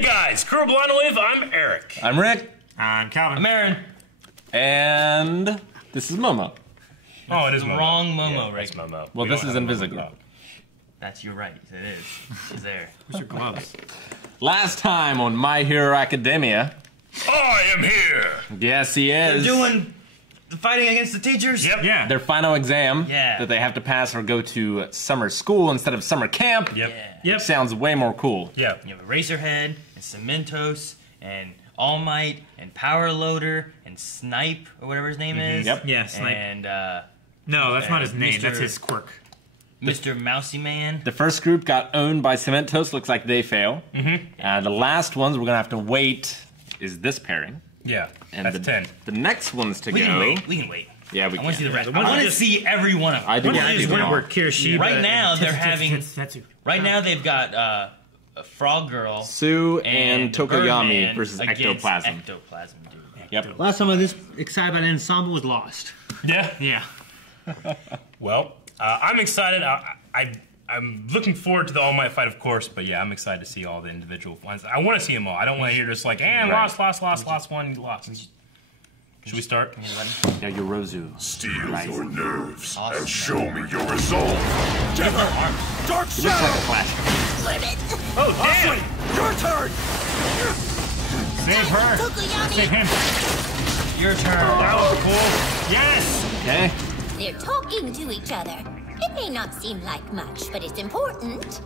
Hey guys, Crew Blonde I'm Eric. I'm Rick. I'm Calvin. I'm Aaron. And this is Momo. Oh, it is Momo. Wrong Momo, Yeah, Rick. that's Momo. Well, this is Invisible. That's you're right. It is. She's there. Where's your gloves? Last time on My Hero Academia. I am here. Yes, he is. They're doing the fighting against the teachers. Yep. Yeah. Their final exam Yeah. that they have to pass or go to summer school instead of summer camp. Yep. Yeah. Yep. Sounds way more cool. Yep. You have Eraserhead and Cementos and All Might and Power Loader and Snipe or whatever his name is. Yep. Yeah, Snipe. And No, that's not his name. Mr. That's his quirk. Mr. Mousy Man. The first group got owned by Cementos. Looks like they fail. The last ones we're going to have to wait is this pairing. Yeah. And That's the, 10. The next ones to We go. can wait. We can wait. Yeah, we I want to see can. the rest. the I ones want that to just- see every one of them. I do One want of to these see them went all. where Kirishima. Right now, they're having- Tetsu. Right now, they've got a Frog Girl Sue and the Tokoyami Birdman versus against Ectoplasm. Ectoplasm, dude. Yep. Last time this excited by the ensemble was lost. Yeah. Yeah. Well, I'm excited. I'm looking forward to the All Might fight, of course, but yeah, I'm excited to see all the individual ones. I want to see them all. I don't want to hear just like, lost one, lost. Should we start? Yaoyorozu. Steel Right. your nerves Awesome. and show me your resolve. Dark Looks like a Shadow! flash. Oh, damn! Your turn! Save her. Save him. Your turn. That was cool. Yes. Okay. They're talking to each other. It may not seem like much, but it's important.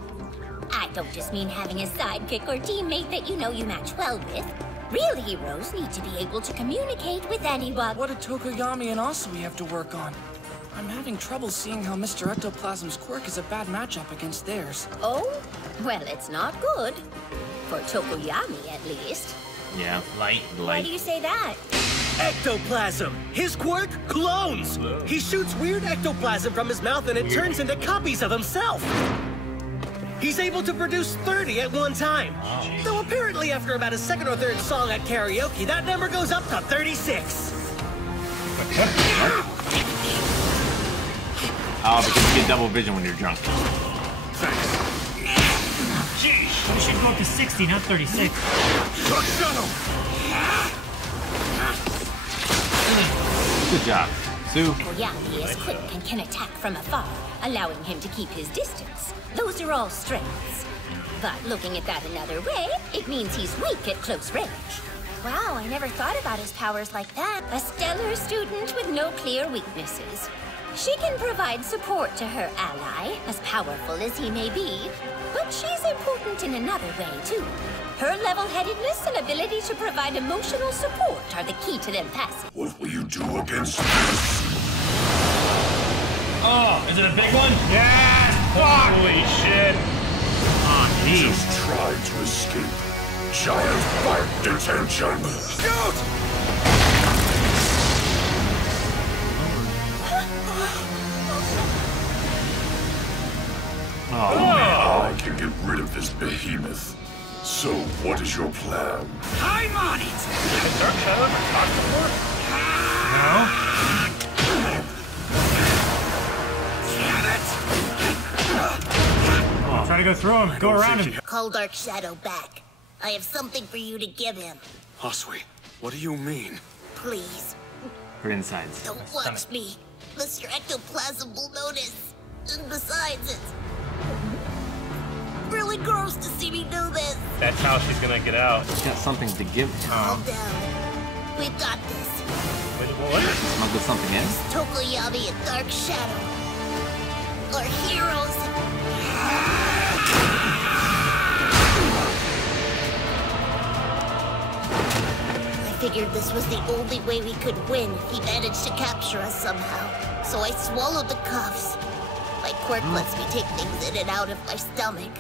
I don't just mean having a sidekick or teammate that you know you match well with. Real heroes need to be able to communicate with anyone. What did Tokoyami and Asui have to work on? I'm having trouble seeing how Mr. Ectoplasm's quirk is a bad matchup against theirs. Oh? Well, it's not good. For Tokoyami, at least. Yeah. Light. Why do you say that? Ectoplasm! His quirk? Clones! He shoots weird ectoplasm from his mouth and it turns into copies of himself! He's able to produce 30 at one time. Though apparently after about a second or third song at karaoke, that number goes up to 36. Oh, because you get double vision when you're drunk. We should go up to 60, not 36. Dark Shadow! Good job. Sue. Tokoyami is quick and can attack from afar, allowing him to keep his distance. Those are all strengths. But looking at that another way, it means he's weak at close range. Wow, I never thought about his powers like that. A stellar student with no clear weaknesses. She can provide support to her ally, as powerful as he may be, but she's important in another way, too. Her level-headedness and ability to provide emotional support are the key to them passing. What will you do against this? Oh, is it a big one? Yes! Fuck! Holy shit. Oh, jeez. Just try to escape. Giant fight detention. Shoot! I can get rid of this behemoth. So, what is your plan? I'm on it! Has Dark Shadow ever talked before? Oh, try to go through him. Go around him. Call Dark Shadow back. I have something for you to give him. Asui, what do you mean? Please, Her insides. don't watch me. Mr. Ectoplasm will notice. And besides, it's really gross to see me do this. That's how she's gonna get out. She's got something to give him. Calm down. We've got this. Wait, what? Smuggle something in. Tokoyami and Dark Shadow are heroes. I figured this was the only way we could win if he managed to capture us somehow. So I swallowed the cuffs. My quirk lets me take things in and out of my stomach.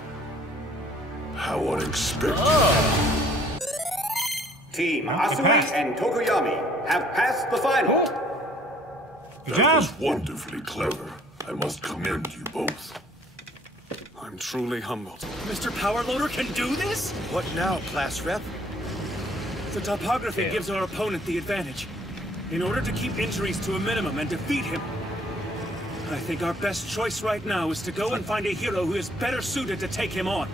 How unexpected. Team Asui and Tokoyami have passed the final. Good That job. was wonderfully clever. I must commend you both. I'm truly humbled. Mr. Powerloader can do this? What now, class rep? The topography gives our opponent the advantage. In order to keep injuries to a minimum and defeat him, I think our best choice right now is to go and find a hero who is better suited to take him on.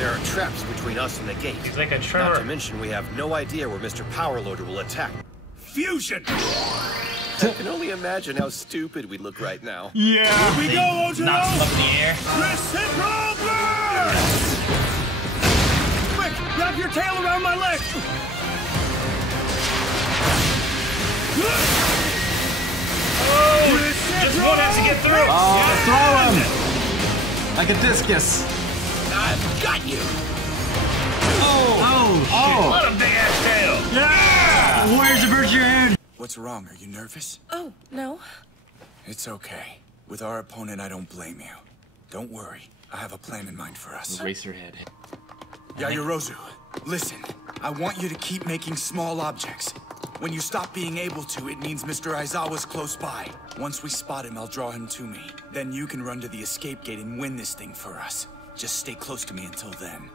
There are traps between us and the gate. He's like a Not to Trevor. mention we have no idea where Mr. Power Loader will attack. Fusion! I can only imagine how stupid we look right now. Yeah. We go, Ojo! Knocks him up in the air. Reciprocal burst! Quick, wrap your tail around my leg! Just one has to get through. Oh, throw him! Like a discus. I've got you! What a big ass tail. Yeah. Where's the bird your head? What's wrong? Are you nervous? Oh, no. It's okay. With our opponent, I don't blame you. Don't worry. I have a plan in mind for us. Eraserhead. Yaoyorozu, listen. I want you to keep making small objects. When you stop being able to, it means Mr. Aizawa's close by. Once we spot him, I'll draw him to me. Then you can run to the escape gate and win this thing for us. Just stay close to me until then.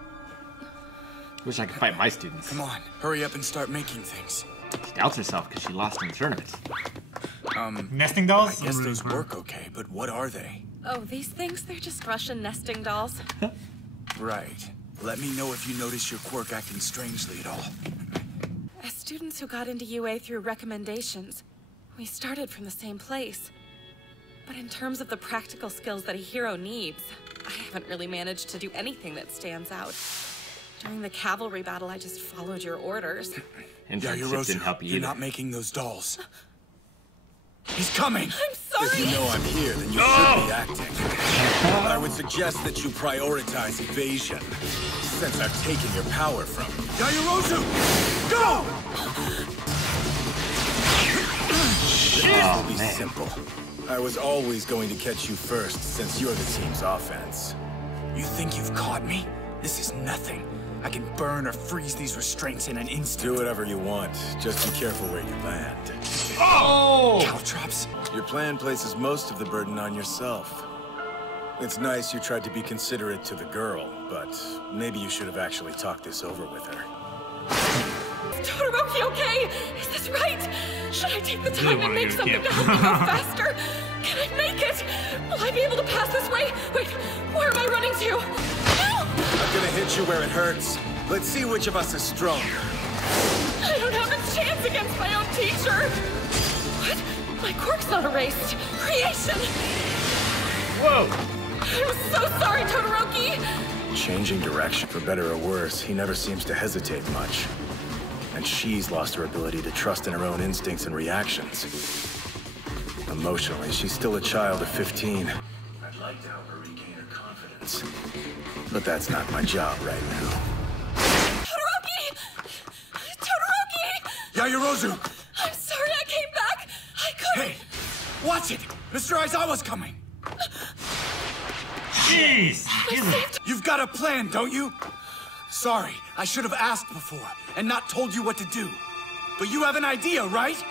Wish I could fight my students. Come on, hurry up and start making things. She doubts herself because she lost in the tournament. Nesting dolls? I guess those work okay, but what are they? Oh, these things, they're just Russian nesting dolls. Right. Let me know if you notice your quirk acting strangely at all. As students who got into UA through recommendations, we started from the same place. But in terms of the practical skills that a hero needs, I haven't really managed to do anything that stands out. During the cavalry battle, I just followed your orders. Internship didn't help you you're either. not making those dolls. He's coming! I'm sorry! If you know I'm here, then you should be acting. But I would suggest that you prioritize evasion, since I've taken your power from you. Yaoyorozu! Go! This will be simple. I was always going to catch you first, since you're the team's offense. You think you've caught me? This is nothing. I can burn or freeze these restraints in an instant. Do whatever you want. Just be careful where you land. Oh! Caltrops. Your plan places most of the burden on yourself. It's nice you tried to be considerate to the girl, but maybe you should have actually talked this over with her. Is Todoroki okay? Is this right? Should I take the time and make something to help me go faster? Can I make it? Will I be able to pass this way? Wait, where am I running to? No! I'm gonna hit you where it hurts. Let's see which of us is stronger. I don't have a chance against my own teacher. What? My quirk's not erased. Creation! Whoa! I'm so sorry, Todoroki! Changing direction, for better or worse, he never seems to hesitate much. And she's lost her ability to trust in her own instincts and reactions. Emotionally, she's still a child of 15. I'd like to help her regain her confidence. But that's not my job right now. Todoroki! Todoroki! Yaoyorozu! I'm sorry I came back! I couldn't... Hey! Watch it! Mr. Aizawa's coming! Jeez! You've got a plan, don't you? Sorry, I should have asked before, and not told you what to do. But you have an idea, right?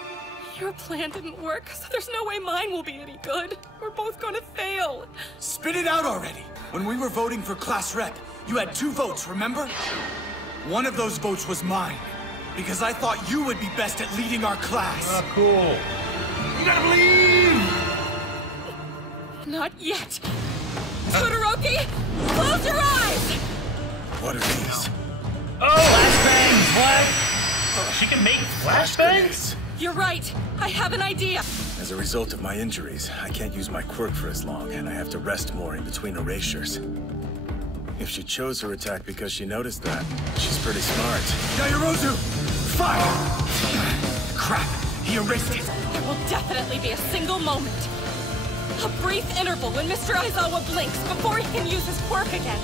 Your plan didn't work, so there's no way mine will be any good. We're both gonna fail. Spit it out already! When we were voting for class rep, you had 2 votes, remember? One of those votes was mine, because I thought you would be best at leading our class. Oh, cool. You gotta believe! Not yet. Todoroki, close your eyes! What are these? Oh! Flashbangs! What? She can make flashbangs? You're right. I have an idea. As a result of my injuries, I can't use my quirk for as long, and I have to rest more in between erasures. If she chose her attack because she noticed that, she's pretty smart. Yaoyorozu! Fire! Crap! He erased it! There will definitely be a single moment. A brief interval when Mr. Aizawa blinks before he can use his quirk again.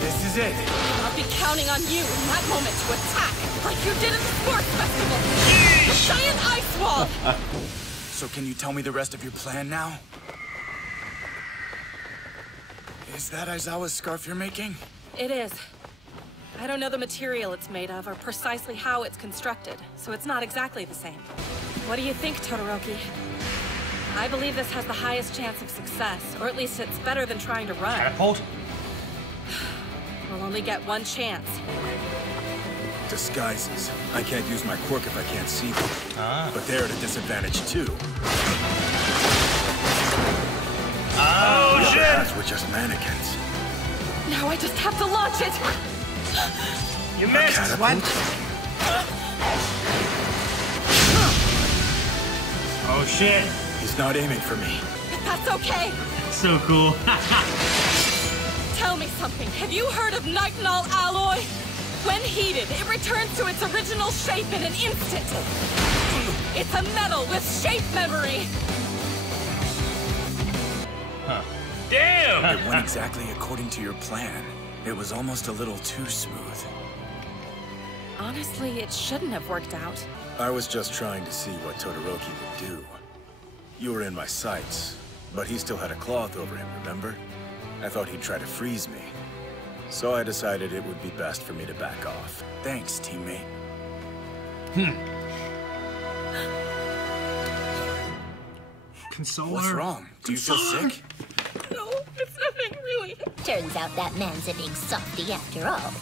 This is it. I'll be counting on you in that moment to attack, like you did at the sports festival. A giant ice wall! So can you tell me the rest of your plan now? Is that Aizawa's scarf you're making? It is. I don't know the material it's made of or precisely how it's constructed, so it's not exactly the same. What do you think, Todoroki? I believe this has the highest chance of success, or at least it's better than trying to run. Catapult? We'll only get one chance. Disguises. I can't use my quirk if I can't see them. But they're at a disadvantage too. Oh, the shit! other halves were just mannequins. Now I just have to launch it. You missed. What? Oh shit. He's not aiming for me. But that's okay. So cool. Tell me something. Have you heard of nitinol alloy? When heated, it returns to its original shape in an instant. It's a metal with shape memory. Huh. Damn! It went exactly according to your plan. It was almost a little too smooth. Honestly, it shouldn't have worked out. I was just trying to see what Todoroki would do. You were in my sights, but he still had a cloth over him, remember? I thought he'd try to freeze me. So I decided it would be best for me to back off. Thanks, teammate. Console What's her. wrong? Do you feel sick? No, it's nothing really. Turns out that man's a big softy after all.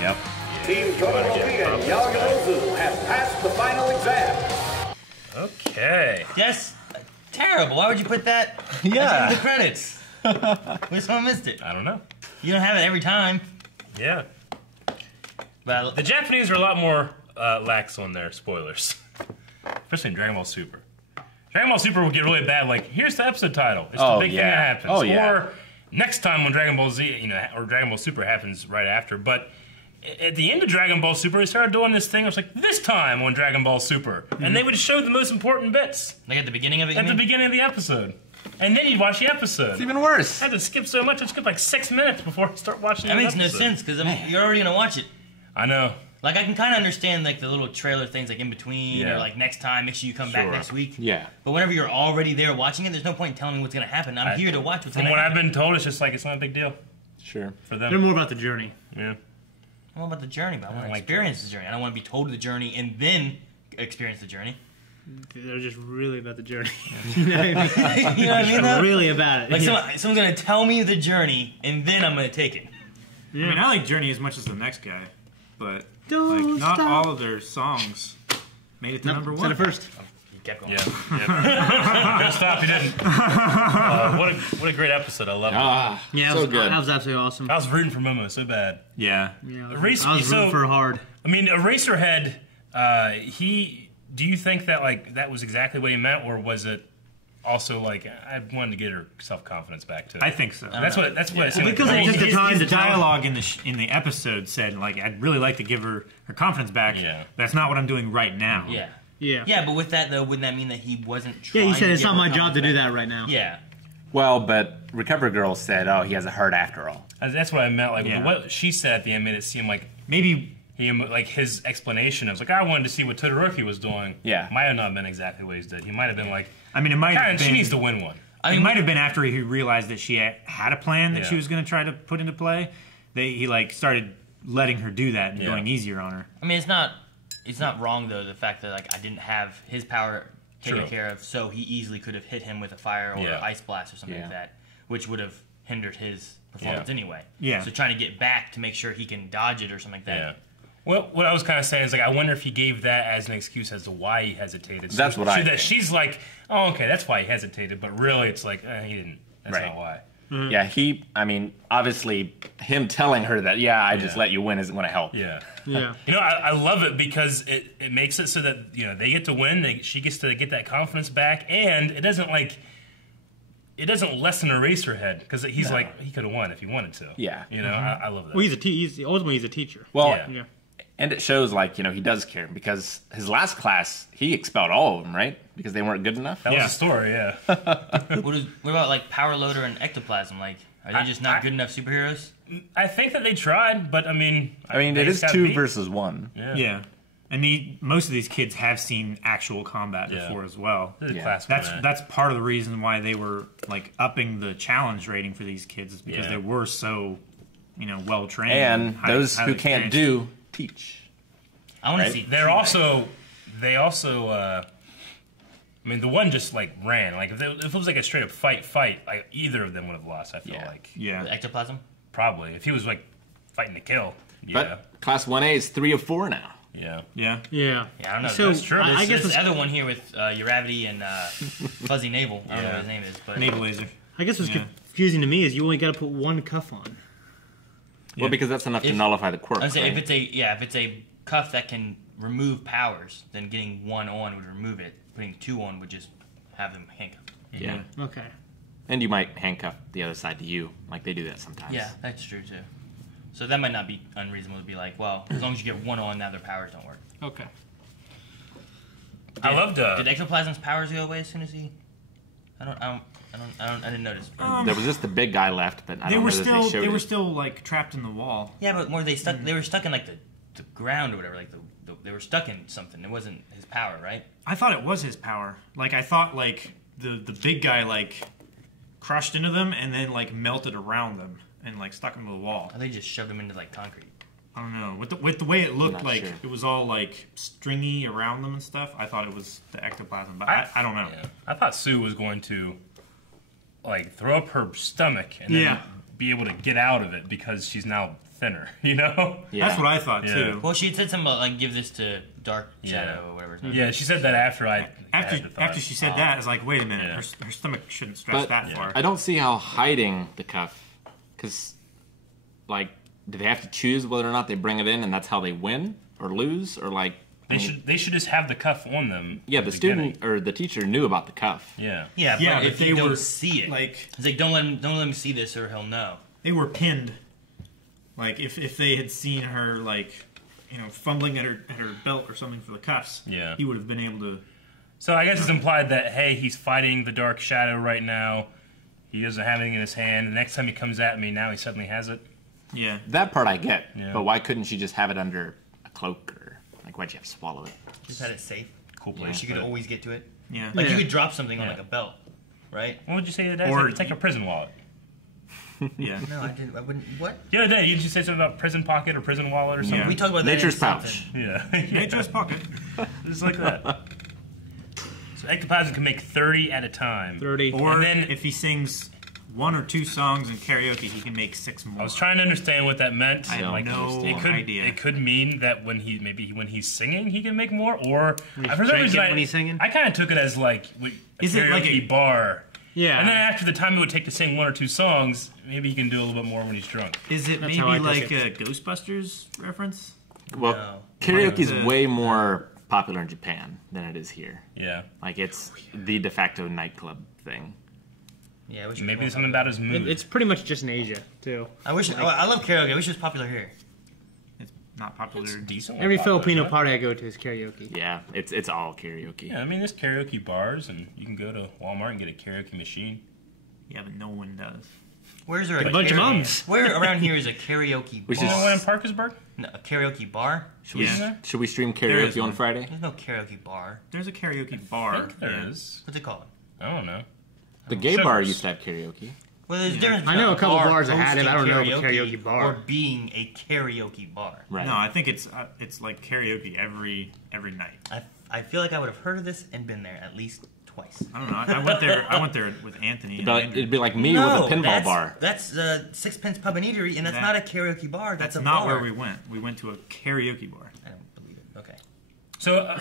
Yep. Team Todoroki and Yaoyorozu have passed the final exam. Okay. Yes. Terrible. Why would you put that Yeah. in the credits? We someone missed it. I don't know. You don't have it every time. Yeah. Well, The Japanese are a lot more lax on their spoilers. Especially in Dragon Ball Super. Dragon Ball Super will get really bad, like, here's the episode title. It's the big thing that happens. Oh, yeah. Or next time when Dragon Ball Z, or Dragon Ball Super happens right after. But at the end of Dragon Ball Super, they started doing this thing. It was like, this time on Dragon Ball Super. And they would show the most important bits. like at the beginning of it, you At the mean? beginning of the episode. And then you'd watch the episode. It's even worse. I had to skip so much, I skipped like 6 minutes before I start watching That the makes no episode. sense, because you're already going to watch it. I know. Like, I can kind of understand, like, the little trailer things, like, in between, Yeah. or, like, next time, make sure you come back Sure. next week. Yeah. But whenever you're already there watching it, there's no point in telling me what's going to happen. I'm here to watch what's going From to what happen. I've been told, it's just like, it's not a big deal Sure. for They're them. more about the journey. Yeah. I'm all about the journey, but I want to like experience the journey. I don't want to be told the journey and then experience the journey. They're just really about the journey. You know what I mean? You know what I mean, though? Really about it. Like, Yeah. someone's going to tell me the journey, and then I'm going to take it. I mean, I like Journey as much as the next guy, but Don't like not stop. all of their songs made it to number one. Said it first. You kept going. Yeah. Don't stop, you didn't. What a great episode. I love it. Yeah, so good. That was absolutely awesome. I was rooting for Momo so bad. Yeah. Yeah, Eraser- I was rooting so- for hard. I mean, Eraserhead, do you think that, like, that was exactly what he meant, or was it also, like, I wanted to get her self-confidence back, too? I think so. That's what it seemed like. because to they me. took the time his to tell- dialogue in the episode said, like, I'd really like to give her confidence back. Yeah. That's not what I'm doing right now. Yeah. Yeah. Yeah, but with that, though, wouldn't that mean that he wasn't Yeah, trying he said to it's get not her my job to do confidence that right now. back? Yeah. Well, but Recover Girl said, oh, he has a heart after all. That's what I meant. Like, Yeah. what she said at the end made it seem like Maybe his explanation. I was like, I wanted to see what Todoroki was doing. Yeah. Might have not been exactly what he did. He might have been like, I mean, it might have Karen, been. she needs to win one. It might have been after he realized that she had a plan that Yeah. she was going to try to put into play. He like started letting her do that and Yeah. going easier on her. I mean, it's not wrong, though, the fact that, like, I didn't have his power taken True. care of, so he easily could have hit him with a fire or Yeah. an ice blast or something Yeah. like that, which would have hindered his performance Yeah. anyway. Yeah. So trying to get back to make sure he can dodge it or something like that. Yeah. Well, what I was kind of saying is, like, I wonder if he gave that as an excuse as to why he hesitated. That's what I think. She's like, oh, okay, that's why he hesitated, but really it's like, he didn't. That's Right. not why. Yeah, obviously, him telling her that, I just let you win isn't going to help. Yeah. Yeah. I love it because it makes it so that, they get to win, she gets to get that confidence back, and it doesn't lessen Eraserhead, because he's like, he could have won if he wanted to. Yeah. I love that. Well, ultimately he's a teacher. Well, Yeah. and it shows, like, he does care, because his last class, he expelled all of them, right? Because they weren't good enough? That was the story, yeah. What about, like, Power Loader and Ectoplasm? Like, are they just not good enough superheroes? I think that they tried, but I mean, it is 2 versus 1. Yeah. And most of these kids have seen actual combat Yeah. before as well. This is a class one, That's part of the reason why they were like upping the challenge rating for these kids is because Yeah. they were so, well trained. And those who highly can't experienced. teach. I want Right? to see. They also, I mean, the one just, like, ran. Like, if it was, like, a straight-up fight, like, either of them would have lost, I feel like. Yeah. The Ectoplasm? Probably. If he was, like, fighting to kill. Yeah. But Class 1A is 3 of 4 now. Yeah. Yeah. Yeah. Yeah, I don't know. So, That's true. I guess this it's- other one here with Uravity and Fuzzy Navel. I don't know what his name is, but Navel laser. I guess what's Yeah. confusing to me is you only got to put one cuff on. Well, because that's enough to nullify the quirk. I say right? if it's a cuff that can remove powers, then getting one on would remove it. Putting two on would just have them handcuffed. Yeah. Okay. And you might handcuff the other side to you, like they do that sometimes. Yeah, that's true too. So that might not be unreasonable to be like, well, as long as you get one on, now their powers don't work. Okay. I loved Did Ectoplasm's powers go away as soon as he? I didn't notice. There was just the big guy left, but I They don't were know that still they showed they were it. still like trapped in the wall. Yeah, but more they stuck. They were stuck in like the ground or whatever. Like they were stuck in something. It wasn't his power, right? I thought it was his power. Like I thought like the big guy like crushed into them and then like melted around them and like stuck them to the wall. Or they just shoved him into like concrete. I don't know. With the way it looked, Not like sure. it was all like stringy around them and stuff. I thought it was the ectoplasm, but I don't know. Yeah. I thought Sue was going to like throw up her stomach and then be able to get out of it because she's now thinner. You know? Yeah. That's what I thought too. Well, she said something about like give this to Dark Shadow or whatever. His name Yeah, is. she said that after I After she said that, I was like, wait a minute, her stomach shouldn't stretch But that far. I don't see how hiding the cuff, because, like, do they have to choose whether or not they bring it in and that's how they win or lose, or like? They should just have the cuff on them. Yeah, the student or the teacher knew about the cuff. Yeah. Yeah, but if they don't see it, like, it's like don't let him see this or he'll know. They were pinned. Like if they had seen her like, fumbling at her belt or something for the cuffs, Yeah. he would have been able to. So I guess it's implied that, hey, he's fighting the Dark Shadow right now. He doesn't have anything in his hand. The next time he comes at me, now he suddenly has it. Yeah. That part I get. Yeah. But why couldn't she just have it under a cloak, or like why'd you have to swallow it? Just had it safe. Cool Where place. she could always get to it. Yeah. Like Yeah. you could drop something on like a belt, right? What would you say today? Or It's like a prison wallet. Yeah. No, I didn't. I wouldn't. What? The other day, you just say something about prison pocket or prison wallet or something. Yeah. We talked about that. Nature's in pouch. something. Yeah. Nature's pocket. Just like that. So Ectoplasm can make 30 at a time. 30. Or And then- if he sings 1 or 2 songs in karaoke, he can make 6 more. I was trying to understand what that meant. I have Like, no idea. It could mean that when he's singing, he can make more, or for some drinking reason, when he's singing? I kind of took it as like a Is it karaoke like a- bar. Yeah. And then after the time it would take to sing 1 or 2 songs, maybe he can do a little bit more when he's drunk. Is it That's maybe how I took like it. a Ghostbusters reference? Well, No. karaoke's Like, way more popular in Japan than it is here. Yeah. Like it's the de facto nightclub thing. Yeah, I wish Maybe it was there's something more about his mood. It's pretty much just in Asia, too. popular. I wish. I love karaoke. I wish it was popular here. It's not popular. decent. Every popular, Filipino right? party I go to is karaoke. Yeah, it's all karaoke. Yeah, I mean, there's karaoke bars, and you can go to Walmart and get a karaoke machine. Yeah, but no one does. Where's there a bunch of mums. Where around here is a karaoke We bar? should- You know one in Parkersburg? No, a karaoke bar? Should we Yeah. should we stream There is karaoke on one. Friday? There's no karaoke bar. There's a karaoke I bar. think there is. What's it called? I don't know. The gay bar Sugars. used to have karaoke. Well, there's a difference I know between a couple bar bars that had it. I don't know of a hosting karaoke bar. Or being a karaoke bar. Right. No, I think it's like karaoke every night. I feel like I would have heard of this and been there at least twice. I don't know. I went there with Anthony. And Andrew. It'd be like me with a pinball bar. That's Sixpence Pub and Eatery, and that's not a karaoke bar. That's a not bar. where we went. We went to a karaoke bar. I don't believe it. Okay. So,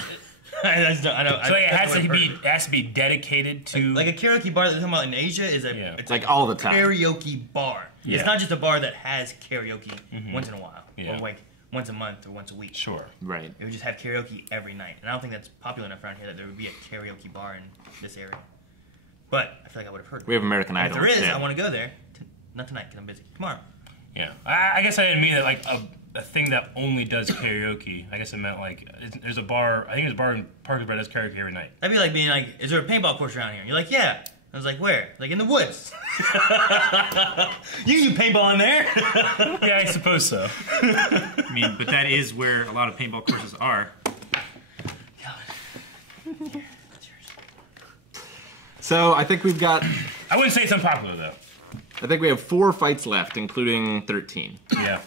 I know. so it has to be dedicated to like a karaoke bar that they're talking about in Asia is it's like all the time. karaoke bar. Yeah. It's not just a bar that has karaoke once in a while, Yeah. or like once a month or once a week. Sure. Right. It would just have karaoke every night, and I don't think that's popular enough around here that there would be a karaoke bar in this area. But I feel like I would have heard. We have American And Idol if there is, instead. I want to go there. Not tonight because I'm busy. Tomorrow. Yeah. I guess I didn't mean that like a thing that only does karaoke. I guess it meant like there's a bar. I think there's a bar in Parkersburg that does karaoke every night. That'd be like being like, is there a paintball course around here? You're like, yeah. I was like, where? Like in the woods. You can do paintball in there. Yeah, I suppose so. I mean, but that is where a lot of paintball courses are. So I think we've got. I wouldn't say it's unpopular though. I think we have 4 fights left, including 13. Yeah.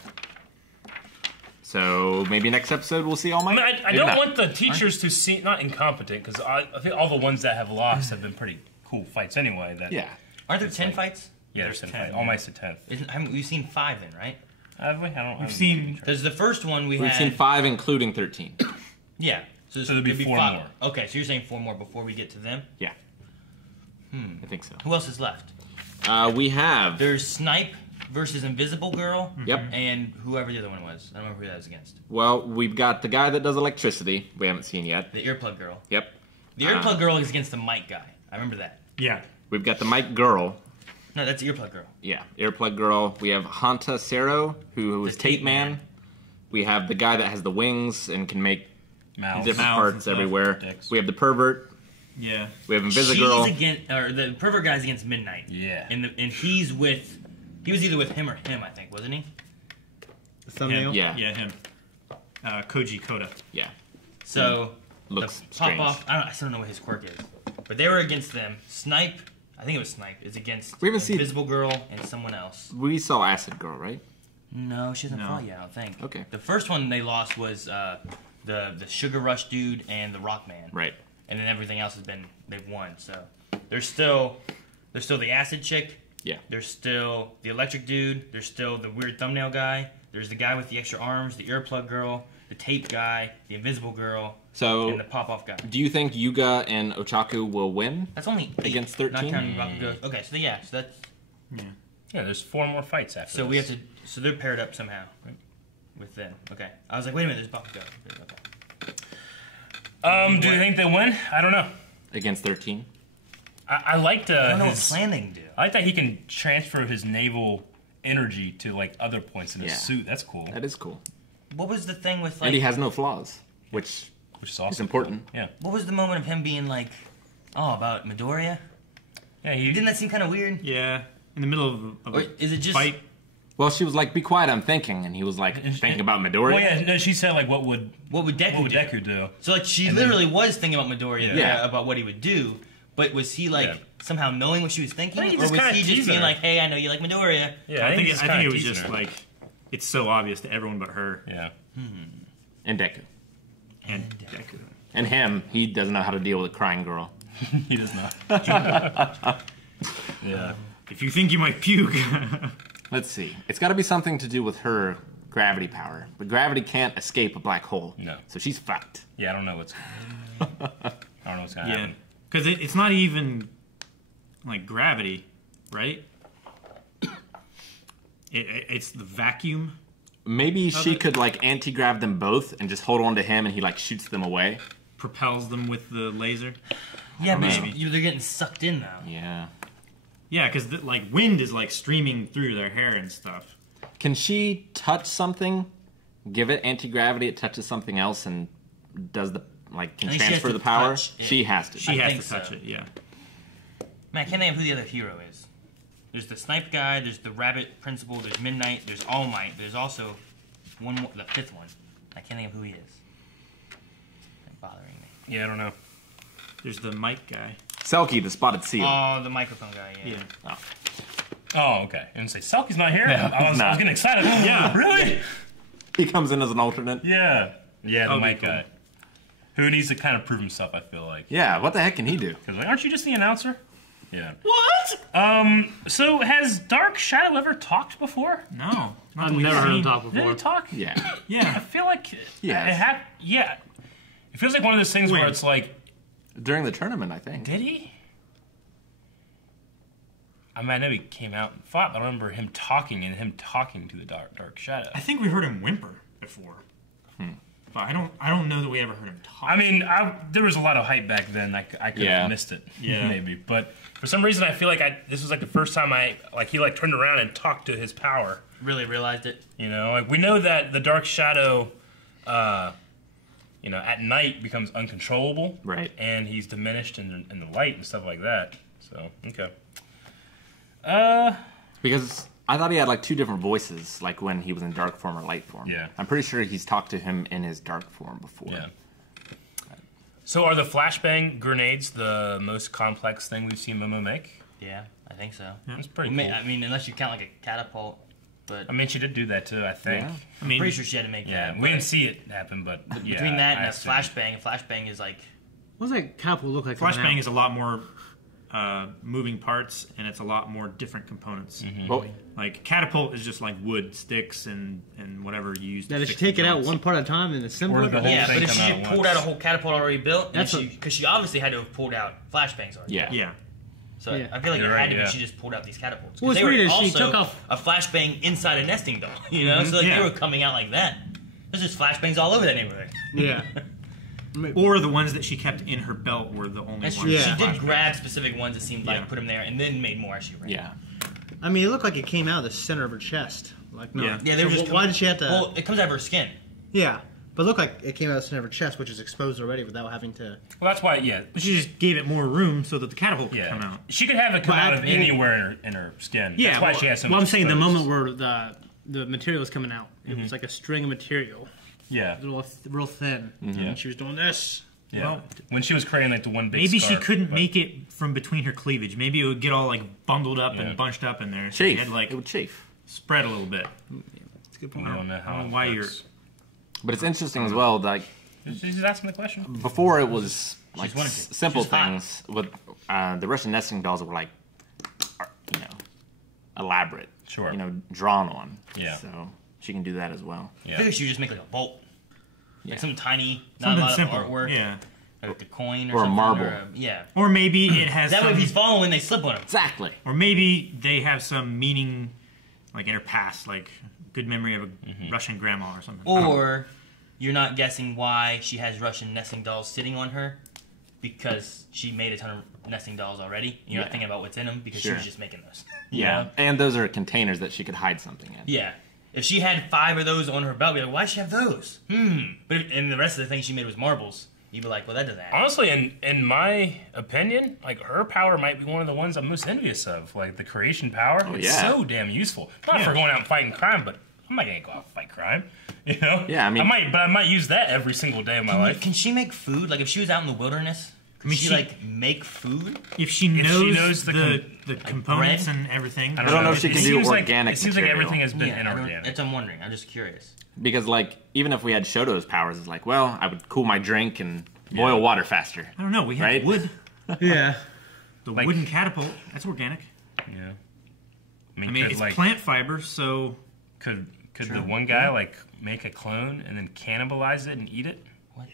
So maybe next episode we'll see All Might. I Maybe don't not. want the teachers to see not incompetent because I think all the ones that have lost have been pretty cool fights anyway. That Yeah. Aren't there 10 fights? Yeah, there's 10 fights. yeah. All Might's the 10th. We've seen 5 then, right? Have we? I don't. We've seen. Because the first one we We've had. seen 5, including 13. Yeah. So there'll be 4 5. more. Okay, so you're saying 4 more before we get to them? Yeah. I think so. Who else is left? We have... There's Snipe versus Invisible Girl. Yep. And whoever the other one was. I don't remember who that was against. Well, we've got the guy that does electricity. We haven't seen yet. The Earplug Girl. Yep. The Earplug Girl is against the Mic guy. I remember that. Yeah. We've got the Mic Girl. No, that's the Earplug Girl. Yeah, Earplug Girl. We have Hanta Sero, who is Tape Man. We have the guy that has the wings and can make different parts everywhere. We have the Pervert. Yeah. We have Invisigirl. She's against, or the Pervert guy's against Midnight. Yeah. And he's with, he was either with him or him, I think, wasn't he? The thumbnail? Yeah. Yeah, him. Koji Koda. Yeah. So, looks the strange. pop-off, I still don't know what his quirk is. But they were against them. Snipe, I think it was Snipe, is against We haven't seen- Invisible Girl and someone else. We saw Acid Girl, right? No, she hasn't fought yet, I don't think. Okay. The first one they lost was the Sugar Rush dude and the Rock Man. Right. And then everything else they've won. So there's still the acid chick. Yeah. There's still the electric dude. There's still the weird thumbnail guy. There's the guy with the extra arms, the earplug girl, the tape guy, the invisible girl, So, and the pop-off guy. do you think Yuga and Ochaku will win? That's only 8, against not 13? counting Bakugo. Okay, so yeah, so that's Yeah, there's 4 more fights after so this. we have to. So they're paired up somehow with them. Okay, I was like, wait a minute, there's Bakugo. Okay. Do you think they win? I don't know. Against 13? I liked I don't know his what planning do. I like that he can transfer his naval energy to like other points in his Yeah. suit. That's cool. That is cool. What was the thing with like? And he has no flaws, which is awesome. is important. Yeah. What was the moment of him being like, oh, about Midoriya? Yeah, didn't that seem kind of weird? Yeah, in the middle of Or a is it just fight. Well, she was like, "Be quiet, I'm thinking," and he was like, thinking about Midoriya. Well, yeah, no, she said like, what would Deku do? So like she And literally was thinking about Midoriya, Yeah. about what he would do, but was he like somehow knowing what she was thinking, I think he or just was kinda he just teased being her. like, "Hey, I know you like Midoriya"? Yeah, I think he's it kinda was teasing just her. like it's so obvious to everyone but her. Yeah. And Deku. And Deku. And him, he doesn't know how to deal with a crying girl. He does not. Yeah. If you think you might puke. Let's see. It's got to be something to do with her gravity power. But gravity can't escape a black hole. No. So she's fucked. Yeah, I don't know what's gonna Yeah, happen. because it's not even like gravity, right? It's the vacuum. Maybe she could like anti-grav them both and just hold on to him and he like shoots them away. Propels them with the laser. Yeah, but Maybe. they're getting sucked in now. Yeah. Yeah, because like wind is like streaming through their hair and stuff. Can she touch something, give it anti-gravity, it touches something else and does the, like, can I think she transfer has the to power? touch it. She has to. She I has think to touch so. it. Yeah. Man, I can't think of who the other hero is. There's the Snipe guy, there's the Rabbit Principal, there's Midnight, there's All Might, there's also one more, the 5th one. I can't think of who he is. It's bothering me. Yeah, I don't know. There's the mic guy. Selkie, the spotted seal. Oh, the microphone guy, yeah. Yeah. Oh, okay. And say Selkie's not here. Yeah, I was nah. getting excited. Yeah. Really? He comes in as an alternate. Yeah. Yeah, the That'd be mic guy. Who needs to kind of prove himself, I feel like. Yeah, what the heck can he do? Because, like, aren't you just the announcer? Yeah. What? So has Dark Shadow ever talked before? No. I've never heard him talk Did before. he talk? Yeah. I Yeah. feel like Yes. yeah. It feels like one of those things where When? it's like, During the tournament, I think. did he? I mean, I know he came out and fought, but I remember him talking and him talking to the Dark Shadow. I think we heard him whimper before. But I don't know that we ever heard him talk. I mean, there was a lot of hype back then. I could Yeah. have missed it, Yeah. maybe. But for some reason, I feel like this was like the first time he like turned around and talked to his power. Really realized it. You know, like we know that the Dark Shadow, at night becomes uncontrollable, Right. And he's diminished in the light and stuff like that. So okay. Because I thought he had like 2 different voices, like when he was in dark form or light form. Yeah. I'm pretty sure he's talked to him in his dark form before. Yeah. So are the flashbang grenades the most complex thing we've seen Momo make? Yeah, I think so. That's pretty Well, cool. I mean, unless you count like a catapult, but I mean, she did do that too, I think. Yeah. I mean, pretty sure she had to make Yeah, that. we but didn't see it happen, but yeah, between that I and a assume. flashbang is like What does that catapult look like? coming flashbang out? is a lot more moving parts, and it's a lot more different components. Well, Like catapult is just like wood, sticks, and whatever you use. Now, to does she fix take the it out joints. one part at a time and assemble Or it? the whole yeah, thing but if come she out just at pulled once. out a whole catapult already built, That's because she obviously had to have pulled out flashbangs already. yeah. Yeah. So I feel like it had to be she just pulled out these catapults. What's they weird were is also she took off a flashbang inside a nesting doll, you know? So like they were coming out like that. There's just flashbangs all over that neighborhood. Yeah. Or the ones that she kept in her belt were the only ones. She did grab specific ones, it seemed like, put them there, and then made more as she ran. Yeah. I mean, it looked like it came out of the center of her chest. Like, no. Yeah, they were just why did she have to... Well, it comes out of her skin. Yeah. But it looked like it came out of the center of her chest, which is exposed already without having to... Well, that's why, But she just gave it more room so that the catapult could come out. She could have it come out of anywhere in her skin. Yeah, that's why she has so much I'm saying the exposed. moment where the material was coming out, it was like a string of material. Yeah. Real thin. And she was doing this. Yeah. Well, when she was creating like the one big maybe scarf, she couldn't make it from between her cleavage. Maybe it would get all like bundled up and bunched up in there. So Chafe. it would chafe. Spread a little bit. That's a good point. I don't know how why it works. But it's interesting as well, like... She's asking the question. Before it was like wanted to. simple She's hot. things. With the Russian nesting dolls were like, elaborate. Sure. Drawn on. Yeah. So she can do that as well. I figured she would just make like a bolt. Yeah. Like something tiny, not a lot simple. of artwork. Yeah. Like a coin Or a something, marble. yeah. Or maybe it has That way, some, if he's following, they slip on him. Exactly. Or maybe they have some meaning, like in her past, like good memory of a Russian grandma or something. Or you're not guessing why she has Russian nesting dolls sitting on her because she made a ton of nesting dolls already. You're not thinking about what's in them because she was just making those. Yeah. And those are containers that she could hide something in. Yeah. If she had 5 of those on her belt, we'd be like, why does she have those? But and the rest of the things she made was marbles. You'd be like, well, that doesn't add. Honestly, in my opinion, like her power might be one of the ones I'm most envious of. Like the creation power, it's so damn useful. Not for going out and fighting crime, but I'm not gonna go out and fight crime. Yeah, I mean, I might use that every single day of my life. Can she make food? Like if she was out in the wilderness, could she like make food? If she knows the components and everything. I don't know if she can do organic. It seems like material. everything has been inorganic. That's what I'm wondering. I'm just curious. Because like even if we had Shoto's powers, it's like, well, I would cool my drink and boil water faster. I don't know. We have right? wood. Yeah. The wooden catapult. That's organic. Yeah. I mean it's plant fiber, so could the one guy like make a clone and then cannibalize it and eat it? What?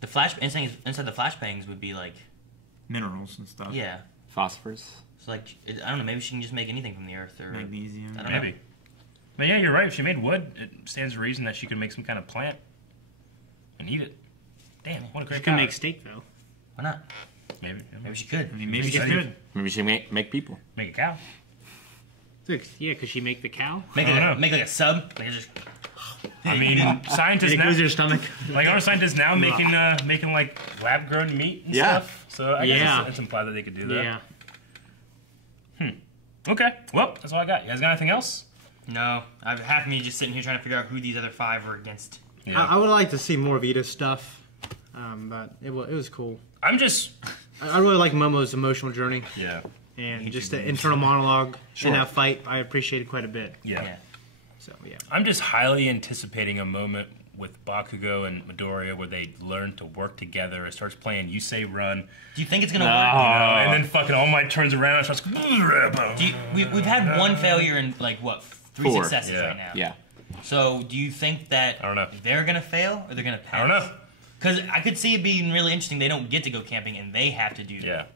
The inside the flashbangs would be like minerals and stuff. Yeah. Phosphorus. So like I don't know. Maybe she can just make anything from the earth or magnesium. I don't know. Maybe. But yeah, you're right. If she made wood, it stands to reason that she could make some kind of plant and eat it. Damn, what a great She could power. make steak, though. Why not? Maybe. Maybe she could. I mean, maybe she could. Maybe she make people. Make a cow. Yeah, could she make the cow? Make like a sub. Like just. I mean, scientists It now. goes your stomach. Like our scientists now making like lab grown meat and stuff. So I guess it's implied that they could do that. Yeah. Okay. Well, that's all I got. You guys got anything else? No, I've half me just sitting here trying to figure out who these other 5 were against. Yeah. I would like to see more of Ida's stuff, but it was cool. I'm just. I really like Momo's emotional journey. Yeah. And just the internal monologue in that fight, I appreciated quite a bit. Yeah. So yeah. I'm just highly anticipating a moment with Bakugo and Midoriya where they learn to work together. It starts playing You Say Run. Do you think it's gonna work? And then fucking All Might turns around and starts. We've had one failure in like what 3 4. successes right now. Yeah. So do you think that I don't know. they're gonna fail or they're gonna pass? I don't know. Because I could see it being really interesting. They don't get to go camping and they have to do. Yeah.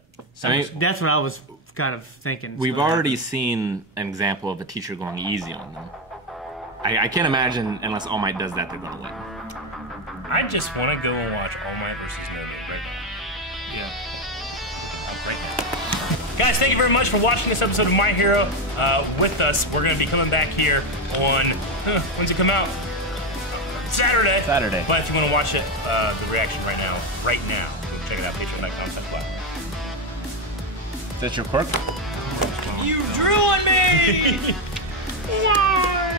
I mean, That's what I was kind of thinking. we've already seen an example of a teacher going easy on them. I can't imagine unless All Might does that, they're gonna win. I just want to go and watch All Might versus No Gate right now. Yeah. Right now. Guys, thank you very much for watching this episode of My Hero with us. We're going to be coming back here on, when's it come out? Saturday. But if you want to watch it, the reaction right now, go check it out, patreon.com/live. Is that your quirk? You drew on me! Wow.